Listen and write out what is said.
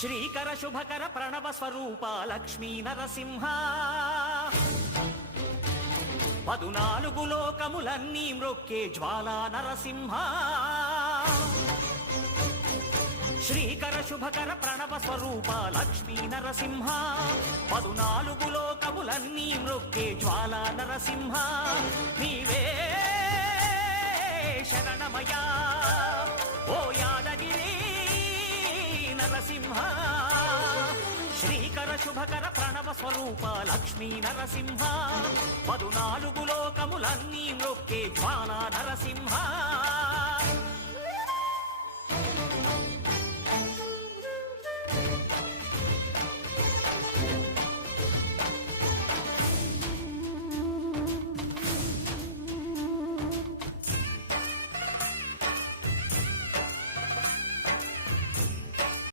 శ్రీకర శుభకర ప్రణవ స్వరూప లక్ష్మీ నరసింహ 14 లోకములన్నీ మ్రొక్కే జ్వాలా నరసింహ శ్రీకర శుభకర ప్రణవ స్వరూప లక్ష్మీ నరసింహ 14 లోకములన్నీ మ్రొక్కే జ్వాలా నరసింహ నీవే శరణమయా ఓ యాదగిరి నరసింహ శ్రీకర శుభకర ప్రణవ స్వరూప లక్ష్మీ నరసింహ 14 లోకములన్నీ మ్రొక్కే జ్వాలా నరసింహ